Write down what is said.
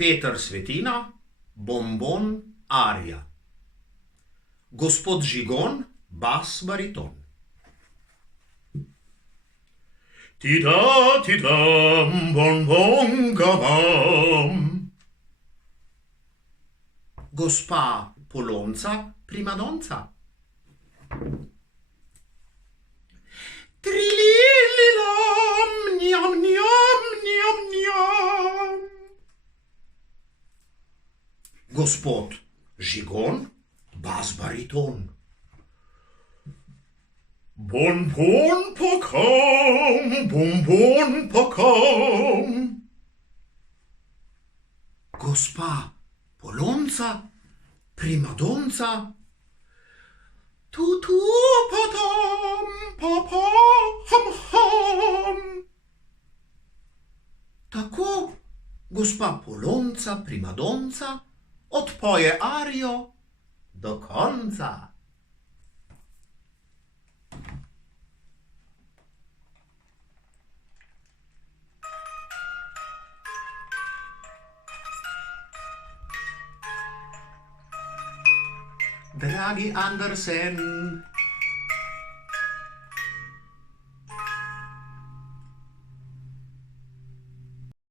Peter Svetina, bombon, arija. Gospod Žigon, bas, bariton. Ti dam, bonbon ga mam. Gospa Polonca, primadonca. Trilililam, njam, njam, njam, njam. Gospod Žigon, bas, bariton. Bonbon pakam, bonbon pakam. Gospa Polonca, primadonca. Tu, patam, papa, ham, ham. Tako gospa Polonca, primadonca, odpoje arijo do konca. Dragi Andersen,